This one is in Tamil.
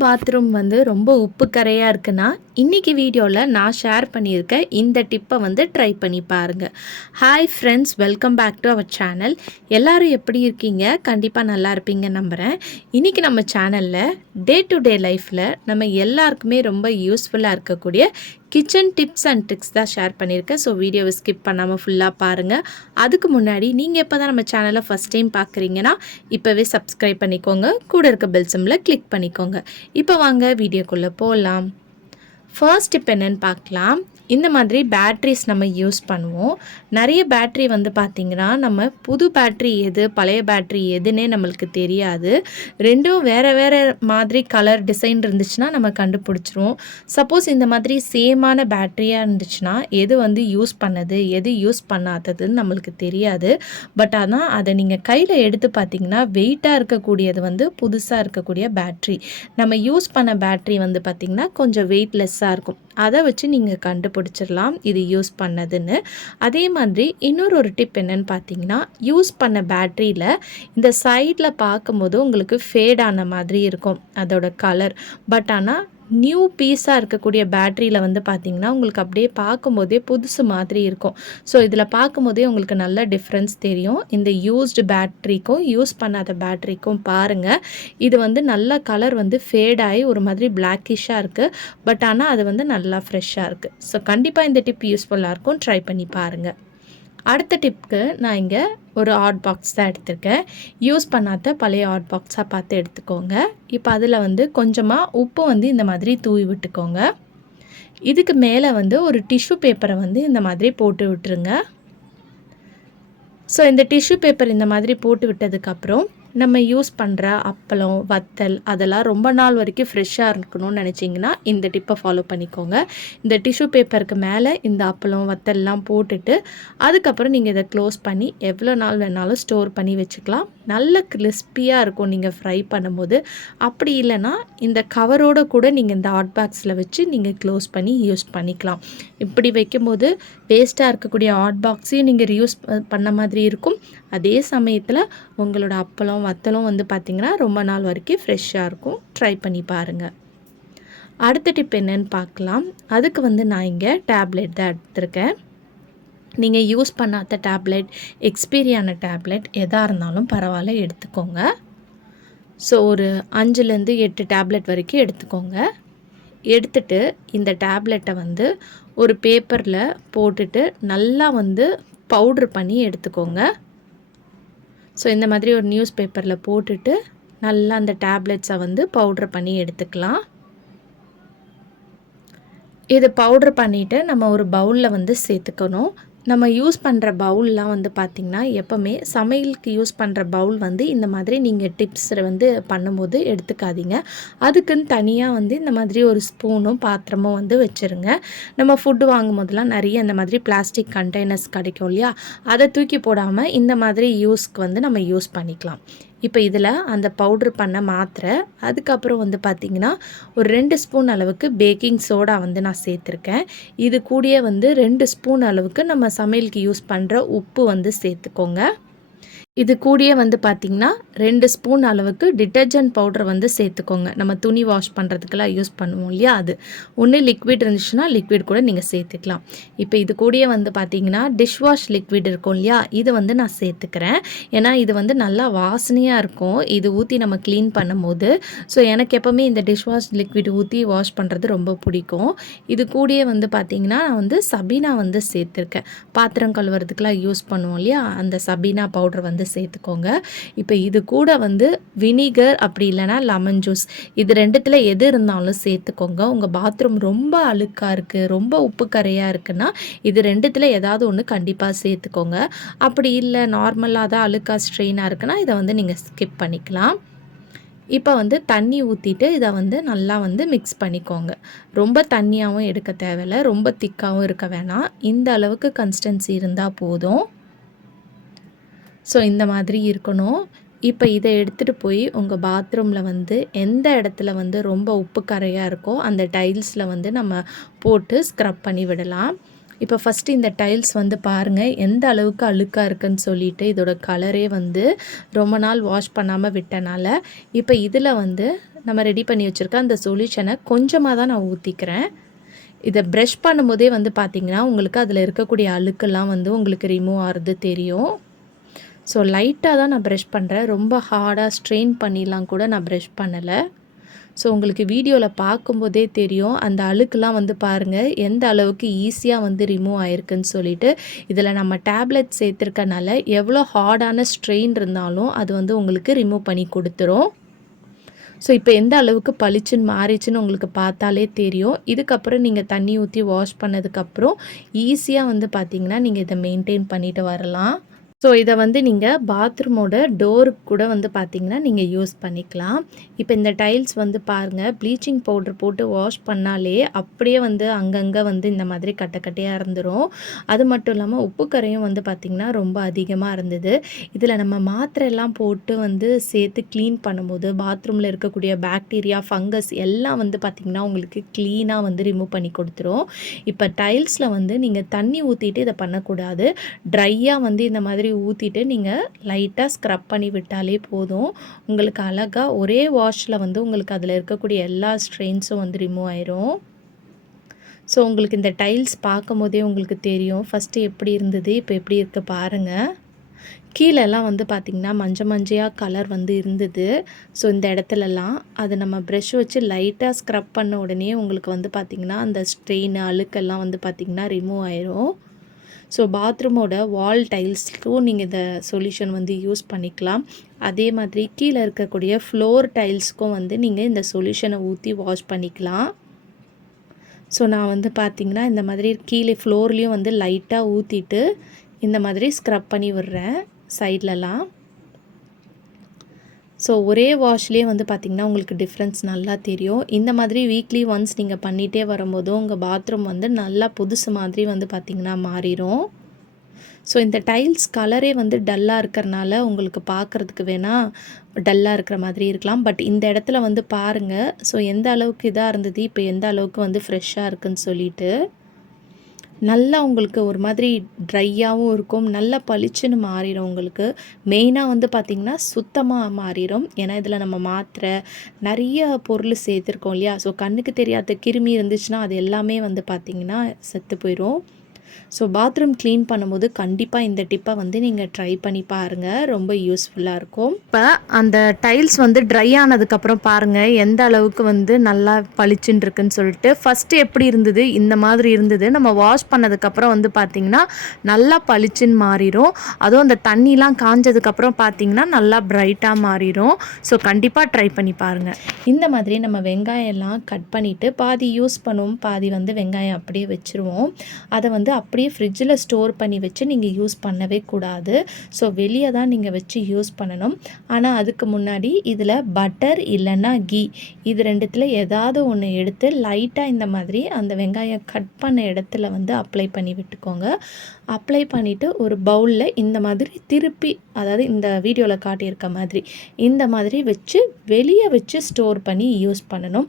பாத்ரூம் வந்து ரொம்ப உப்பு கரையாக இருக்குன்னா இன்றைக்கி வீடியோவில் நான் ஷேர் பண்ணியிருக்க இந்த டிப்பை வந்து ட்ரை பண்ணி பாருங்கள் hi friends welcome back to our channel எல்லோரும் எப்படி இருக்கீங்க? கண்டிப்பாக நல்லா இருப்பீங்க நம்புகிறேன் இன்றைக்கி நம்ம சேனலில் டே டு டே லைஃப்பில் நம்ம எல்லாருக்குமே ரொம்ப யூஸ்ஃபுல்லாக இருக்கக்கூடிய கிச்சன் டிப்ஸ் அண்ட் ட்ரிக்ஸ் தான் ஷேர் பண்ணியிருக்கேன். ஸோ வீடியோவை ஸ்கிப் பண்ணாமல் ஃபுல்லாக பாருங்கள் அதுக்கு முன்னாடி நீங்கள் எப்போ தான் நம்ம சேனலை ஃபஸ்ட் டைம் பார்க்குறீங்கன்னா இப்போவே சப்ஸ்கிரைப் பண்ணிக்கோங்க. கூட இருக்க பெல் சிம்மில் கிளிக் பண்ணிக்கோங்க. இப்போ வாங்க வீடியோக்குள்ளே போகலாம் ஃபர்ஸ்ட் இப்போ என்னென்னு பார்க்கலாம். இந்த மாதிரி பேட்ரிஸ் நம்ம யூஸ் பண்ணுவோம். நிறைய பேட்ரி வந்து பார்த்திங்கன்னா நம்ம புது பேட்ரி எது பழைய பேட்ரி எதுன்னே நம்மளுக்கு தெரியாது. ரெண்டும் வேறு வேறு மாதிரி கலர் டிசைன் இருந்துச்சுன்னா நம்ம கண்டுபிடிச்சிருவோம். சப்போஸ் இந்த மாதிரி சேமான பேட்ரியாக இருந்துச்சுன்னா எது வந்து யூஸ் பண்ணது எது யூஸ் பண்ணாததுன்னு நம்மளுக்கு தெரியாது. பட் ஆனால் அதை நீங்கள் கையில் எடுத்து பார்த்தீங்கன்னா வெயிட்டாக இருக்கக்கூடியது வந்து புதுசாக இருக்கக்கூடிய பேட்ரி நம்ம யூஸ் பண்ண பேட்ரி வந்து பார்த்திங்கன்னா கொஞ்சம் வெயிட்லெஸ்ஸாக இருக்கும். அதை வச்சு நீங்கள் கண்டுபிடிச்சிடலாம் இது யூஸ் பண்ணதுன்னு. அதே மாதிரி இன்னொரு ஒரு டிப் என்னென்னு பார்த்தீங்கன்னா யூஸ் பண்ண பேட்ரியில் இந்த சைடில் பார்க்கும்போது உங்களுக்கு ஃபேட் ஆன மாதிரி இருக்கும் அதோட கலர் பட் ஆனால் நியூ பீஸாக இருக்கக்கூடிய பேட்ரியில் வந்து பார்த்திங்கன்னா உங்களுக்கு அப்படியே பார்க்கும்போதே புதுசு மாதிரி இருக்கும். ஸோ இதில் பார்க்கும்போதே உங்களுக்கு நல்ல டிஃப்ரென்ஸ் தெரியும். இந்த யூஸ்டு பேட்ரிக்கும் யூஸ் பண்ணாத பேட்ரிக்கும் பாருங்கள் இது வந்து நல்ல கலர் வந்து ஃபேட் ஆகி ஒரு மாதிரி பிளாக்கிஷாக இருக்குது பட் ஆனால் அது வந்து நல்லா ஃப்ரெஷ்ஷாக இருக்குது ஸோ கண்டிப்பாக இந்த டிப் யூஸ்ஃபுல்லாக இருக்கும். ட்ரை பண்ணி பாருங்கள் அடுத்த டிப்க்கு நான் இங்கே ஒரு ஆட் பாக்ஸ் தான் எடுத்திருக்கேன். யூஸ் பண்ணாத பழைய ஆட் பாக்ஸாக பார்த்து எடுத்துக்கோங்க. இப்போ அதில் வந்து கொஞ்சமாக உப்பு வந்து இந்த மாதிரி தூவி விட்டுக்கோங்க. இதுக்கு மேலே வந்து ஒரு டிஷ்யூ பேப்பரை வந்து இந்த மாதிரி போட்டு விட்டுருங்க. ஸோ இந்த டிஷ்யூ பேப்பர் இந்த மாதிரி போட்டு விட்டதுக்கப்புறம் நம்ம யூஸ் பண்ணுற அப்பளம் வத்தல் அதெல்லாம் ரொம்ப நாள் வரைக்கும் ஃப்ரெஷ்ஷாக இருக்கணும்னு நினச்சிங்கன்னா இந்த டிப்பை ஃபாலோ பண்ணிக்கோங்க. இந்த டிஷ்யூ பேப்பருக்கு மேலே இந்த அப்பளம் வத்தல்லாம் போட்டுட்டு அதுக்கப்புறம் நீங்கள் இதை க்ளோஸ் பண்ணி எவ்வளோ நாள் வேணாலும் ஸ்டோர் பண்ணி வச்சுக்கலாம். நல்ல கிறிஸ்பியாக இருக்கும் நீங்கள் ஃப்ரை பண்ணும்போது. அப்படி இல்லைன்னா இந்த கவரோட கூட நீங்கள் இந்த ஹாட் பாக்ஸில் வச்சு நீங்கள் க்ளோஸ் பண்ணி யூஸ் பண்ணிக்கலாம். இப்படி வைக்கும்போது வேஸ்ட்டாக இருக்கக்கூடிய ஹாட் பாக்ஸையும் நீங்கள் ரியூஸ் பண்ண மாதிரி இருக்கும். அதே சமயத்தில் உங்களோட அப்பளம் வத்தலும் வந்து பார்த்திங்கன்னா ரொம்ப நாள் வரைக்கும் ஃப்ரெஷ்ஷாக இருக்கும். ட்ரை பண்ணி பாருங்கள் அடுத்த டிப் என்னன்னு பார்க்கலாம் அதுக்கு வந்து நான் இங்கே டேப்லெட் தான் எடுத்திருக்கேன். நீங்கள் யூஸ் பண்ணாத டேப்லெட் எக்ஸ்பீரியான டேப்லெட் எதாக இருந்தாலும் பரவாயில்ல எடுத்துக்கோங்க. ஸோ ஒரு அஞ்சுலேருந்து எட்டு டேப்லெட் வரைக்கும் எடுத்துக்கோங்க. எடுத்துட்டு இந்த டேப்லெட்டை வந்து ஒரு பேப்பரில் போட்டுட்டு நல்லா வந்து பவுட்ரு பண்ணி எடுத்துக்கோங்க. ஸோ இந்த மாதிரி ஒரு நியூஸ் பேப்பரில் போட்டுட்டு நல்லா அந்த டேப்லெட்ஸை வந்து பவுட்ரு பண்ணி எடுத்துக்கலாம். இது பவுட்ரு பண்ணிவிட்டு நம்ம ஒரு பவுலில் வந்து சேர்த்துக்கணும். நம்ம யூஸ் பண்ணுற பவுல்லாம் வந்து பார்த்திங்கன்னா எப்போவுமே சமையலுக்கு யூஸ் பண்ணுற பவுல் வந்து இந்த மாதிரி நீங்கள் டிப்ஸ் வந்து பண்ணும்போது எடுத்துக்காதீங்க. அதுக்குன்னு தனியாக வந்து இந்த மாதிரி ஒரு ஸ்பூனும் பாத்திரமும் வந்து வச்சுருங்க. நம்ம ஃபுட்டு வாங்கும் போதெல்லாம் நிறைய இந்த மாதிரி பிளாஸ்டிக் கண்டெய்னர்ஸ் கிடைக்கும் இல்லையா? அதை தூக்கி போடாமல் இந்த மாதிரி யூஸ்க்கு வந்து நம்ம யூஸ் பண்ணிக்கலாம். இப்போ இதில் அந்த பவுட்ரு பண்ண மாத்திரை அதுக்கப்புறம் வந்து பார்த்திங்கன்னா ஒரு ரெண்டு ஸ்பூன் அளவுக்கு பேக்கிங் சோடா வந்து நான் சேர்த்துருக்கேன். இது கூடயே வந்து ரெண்டு ஸ்பூன் அளவுக்கு நம்ம சமையலுக்கு யூஸ் பண்ணுற உப்பு வந்து சேர்த்துக்கோங்க. இது கூடிய வந்து பார்த்திங்கன்னா ரெண்டு ஸ்பூன் அளவுக்கு டிட்டர்ஜென்ட் பவுடர் வந்து சேர்த்துக்கோங்க. நம்ம துணி வாஷ் பண்ணுறதுக்கெல்லாம் யூஸ் பண்ணுவோம் இல்லையா அது? ஒன்று லிக்விட் இருந்துச்சுன்னா லிக்விட் கூட நீங்கள் சேர்த்துக்கலாம். இப்போ இது கூடிய வந்து பார்த்திங்கன்னா டிஷ் வாஷ் லிக்விட் இருக்கும் இல்லையா? இது வந்து நான் சேர்த்துக்கிறேன். ஏன்னா இது வந்து நல்லா வாசனையாக இருக்கும். இது ஊற்றி நம்ம க்ளீன் பண்ணும்போது. ஸோ எனக்கு எப்போவுமே இந்த டிஷ் வாஷ் லிக்விட் ஊற்றி வாஷ் பண்ணுறது ரொம்ப பிடிக்கும். இது கூடிய வந்து பார்த்திங்கன்னா நான் வந்து சபீனா வந்து சேர்த்துருக்கேன். பாத்திரம் கழுவுறதுக்கெலாம் யூஸ் பண்ணுவோம் இல்லையா? அந்த சபீனா பவுடர் வந்து சேர்த்துக்கோங்க. இப்போ இது கூட வந்து வினிகர் அப்படி இல்லைனா லெமன் ஜூஸ் இது ரெண்டுத்தில் எது இருந்தாலும் சேர்த்துக்கோங்க. உங்கள் பாத்ரூம் ரொம்ப அழுக்காக இருக்குது ரொம்ப உப்பு கரையாக இருக்குன்னா இது ரெண்டுத்தில் ஏதாவது ஒன்று கண்டிப்பாக சேர்த்துக்கோங்க. அப்படி இல்லை நார்மலாக தான் அழுக்காக ஸ்ட்ரெயினாக இருக்குன்னா இதை வந்து நீங்கள் ஸ்கிப் பண்ணிக்கலாம். இப்போ வந்து தண்ணி ஊற்றிட்டு இதை வந்து நல்லா வந்து மிக்ஸ் பண்ணிக்கோங்க. ரொம்ப தண்ணியாகவும் எடுக்க தேவையில்லை ரொம்ப திக்காகவும் இருக்க வேணாம். இந்த அளவுக்கு கன்சிஸ்டன்சி இருந்தால் போதும். ஸோ இந்த மாதிரி இருக்கணும். இப்போ இதை எடுத்துகிட்டு போய் உங்கள் பாத்ரூமில் வந்து எந்த இடத்துல வந்து ரொம்ப உப்பு கரையாக இருக்கோ அந்த டைல்ஸில் வந்து நம்ம போட்டு ஸ்க்ரப் பண்ணி விடலாம். இப்போ ஃபஸ்ட்டு இந்த டைல்ஸ் வந்து பாருங்கள் எந்த அளவுக்கு அழுக்காக இருக்குன்னு சொல்லிட்டு இதோட கலரே வந்து ரொம்ப நாள் வாஷ் பண்ணாமல் விட்டனால இப்போ இதில் வந்து நம்ம ரெடி பண்ணி வச்சுருக்க அந்த சொல்யூஷனை கொஞ்சமாக தான் நான் ஊற்றிக்கிறேன் இதை ப்ரெஷ் பண்ணும்போதே வந்து பார்த்திங்கன்னா உங்களுக்கு அதில் இருக்கக்கூடிய அழுக்கெல்லாம் வந்து உங்களுக்கு ரிமூவ் ஆகிறது தெரியும். ஸோ லைட்டாக தான் நான் ப்ரெஷ் பண்ணுறேன் ரொம்ப ஹார்டாக ஸ்ட்ரெயின் பண்ணிலாம் கூட நான் ப்ரெஷ் பண்ணலை. ஸோ உங்களுக்கு வீடியோவில் பார்க்கும்போதே தெரியும். அந்த அழுக்கெலாம் வந்து பாருங்கள் எந்த அளவுக்கு ஈஸியாக வந்து ரிமூவ் ஆயிருக்குன்னு சொல்லிட்டு இதில் நம்ம டேப்லெட் சேர்த்துருக்கனால எவ்வளோ ஹார்டான ஸ்ட்ரெயின் இருந்தாலும் அது வந்து உங்களுக்கு ரிமூவ் பண்ணி கொடுத்துரும். ஸோ இப்போ எந்த அளவுக்கு பளிச்சுன்னு மாறிச்சுன்னு உங்களுக்கு பார்த்தாலே தெரியும். இதுக்கப்புறம் நீங்கள் தண்ணி ஊற்றி வாஷ் பண்ணதுக்கப்புறம் ஈஸியாக வந்து பார்த்தீங்கன்னா நீங்கள் இதை மெயின்டைன் பண்ணிட்டு வரலாம். ஸோ இதை வந்து நீங்கள் பாத்ரூமோட டோருக்கு கூட வந்து பார்த்தீங்கன்னா நீங்கள் யூஸ் பண்ணிக்கலாம். இப்போ இந்த டைல்ஸ் வந்து பாருங்கள் ப்ளீச்சிங் பவுடர் போட்டு வாஷ் பண்ணாலே அப்படியே வந்து அங்கங்கே வந்து இந்த மாதிரி கட்டை கட்டையாக இருந்துடும் அது மட்டும் இல்லாமல் உப்பு கரையும் வந்து பார்த்திங்கன்னா ரொம்ப அதிகமாக இருந்தது. இதில் நம்ம மாத்திரையெல்லாம் போட்டு வந்து சேர்த்து க்ளீன் பண்ணும்போது பாத்ரூமில் இருக்கக்கூடிய பாக்டீரியா ஃபங்கஸ் எல்லாம் வந்து பார்த்திங்கன்னா உங்களுக்கு க்ளீனாக வந்து ரிமூவ் பண்ணி கொடுத்துரும். இப்போ டைல்ஸில் வந்து நீங்கள் தண்ணி ஊற்றிட்டு இதை பண்ணக்கூடாது. ட்ரையாக வந்து இந்த மாதிரி ஊற்றிட்டு நீங்கள் லைட்டாக ஸ்க்ரப் பண்ணி விட்டாலே போதும். உங்களுக்கு அழகாக ஒரே வாஷில் வந்து உங்களுக்கு அதில் இருக்கக்கூடிய எல்லா ஸ்ட்ரெயின்ஸும் வந்து ரிமூவ் ஆயிரும். ஸோ உங்களுக்கு இந்த டைல்ஸ் பார்க்கும் போதே உங்களுக்கு தெரியும். ஃபஸ்ட்டு எப்படி இருந்தது இப்போ எப்படி இருக்குது பாருங்கள் கீழெல்லாம் வந்து பார்த்திங்கன்னா மஞ்சள் மஞ்சையாக கலர் வந்து இருந்தது. ஸோ இந்த இடத்துலலாம் அது நம்ம ப்ரெஷ் வச்சு லைட்டாக ஸ்க்ரப் பண்ண உடனே உங்களுக்கு வந்து பார்த்திங்கன்னா அந்த ஸ்ட்ரெயின் அழுக்கெல்லாம் வந்து பார்த்திங்கன்னா ரிமூவ் ஆயிரும். ஸோ பாத்ரூமோட வால் டைல்ஸ்க்கும் நீங்கள் இந்த சொல்யூஷன் வந்து யூஸ் பண்ணிக்கலாம். அதே மாதிரி கீழே இருக்கக்கூடிய ஃப்ளோர் டைல்ஸ்க்கும் வந்து நீங்கள் இந்த சொல்யூஷனை ஊற்றி வாஷ் பண்ணிக்கலாம். ஸோ நான் வந்து பார்த்திங்கன்னா இந்த மாதிரி கீழே ஃப்ளோர்லேயும் வந்து லைட்டாக ஊற்றிட்டு இந்த மாதிரி ஸ்க்ரப் பண்ணி விடுறேன் சைட்லலாம் ஸோ ஒரே வாஷ்லேயே வந்து பார்த்திங்கன்னா உங்களுக்கு டிஃப்ரென்ஸ் நல்லா தெரியும். இந்த மாதிரி வீக்லி ஒன்ஸ் நீங்கள் பண்ணிகிட்டே வரும்போதும் உங்கள் பாத்ரூம் வந்து நல்லா புதுசு மாதிரி வந்து பார்த்திங்கன்னா மாறிடும் ஸோ இந்த டைல்ஸ் கலரே வந்து டல்லாக இருக்கிறனால உங்களுக்கு பார்க்குறதுக்கு வேணால் டல்லாக இருக்கிற மாதிரி இருக்கலாம். பட் இந்த இடத்துல வந்து பாருங்கள் ஸோ எந்த அளவுக்கு இதாக இருந்தது? இப்போ எந்த அளவுக்கு வந்து ஃப்ரெஷ்ஷாக இருக்குன்னு சொல்லிட்டு. நல்லா உங்களுக்கு ஒரு மாதிரி ட்ரையாகவும் இருக்கும். நல்லா பளிச்சுன்னு மாறிடும் உங்களுக்கு மெயினாக வந்து பார்த்திங்கன்னா சுத்தமாக மாறிடும். ஏன்னா இதில் நம்ம மாத்திரை நிறைய பொருள் சேர்த்துருக்கோம் இல்லையா? ஸோ கண்ணுக்கு தெரியாத கிருமி இருந்துச்சுன்னா அது எல்லாமே வந்து பார்த்திங்கன்னா செத்து போயிடும் ஸோ பாத்ரூம் க்ளீன் பண்ணும்போது கண்டிப்பாக இந்த டிப்பை வந்து நீங்கள் ட்ரை பண்ணி பாருங்கள் ரொம்ப யூஸ்ஃபுல்லாக இருக்கும். இப்போ அந்த டைல்ஸ் வந்து ட்ரை ஆனதுக்கப்புறம் பாருங்கள் எந்த அளவுக்கு வந்து நல்லா பளிச்சுன்னு இருக்குன்னு சொல்லிட்டு ஃபஸ்ட்டு எப்படி இருந்தது இந்த மாதிரி இருந்தது நம்ம வாஷ் பண்ணதுக்கப்புறம் வந்து பார்த்திங்கன்னா நல்லா பளிச்சுன்னு மாறிடும் அதுவும் அந்த தண்ணிலாம் காஞ்சதுக்கப்புறம் பார்த்திங்கன்னா நல்லா ப்ரைட்டாக மாறிடும் ஸோ கண்டிப்பாக ட்ரை பண்ணி பாருங்கள் இந்த மாதிரி நம்ம வெங்காயம்லாம் கட் பண்ணிவிட்டு பாதி யூஸ் பண்ணுவோம் பாதி வந்து வெங்காயம் அப்படியே வச்சுருவோம். அதை வந்து அப்படியே ஃப்ரிட்ஜில் ஸ்டோர் பண்ணி வச்சு நீங்கள் யூஸ் பண்ணவே கூடாது. ஸோ வெளியே தான் நீங்கள் வச்சு யூஸ் பண்ணணும். ஆனால் அதுக்கு முன்னாடி இதில் பட்டர் இல்லைன்னா கீ இது ரெண்டுத்தில் ஏதாவது ஒன்று எடுத்து லைட்டாக இந்த மாதிரி அந்த வெங்காயம் கட் பண்ண இடத்துல வந்து அப்ளை பண்ணி விட்டுக்கோங்க. அப்ளை பண்ணிவிட்டு ஒரு பவுலில் இந்த மாதிரி திருப்பி அதாவது இந்த வீடியோவில் காட்டியிருக்க மாதிரி இந்த மாதிரி வச்சு வெளியே வச்சு ஸ்டோர் பண்ணி யூஸ் பண்ணணும்.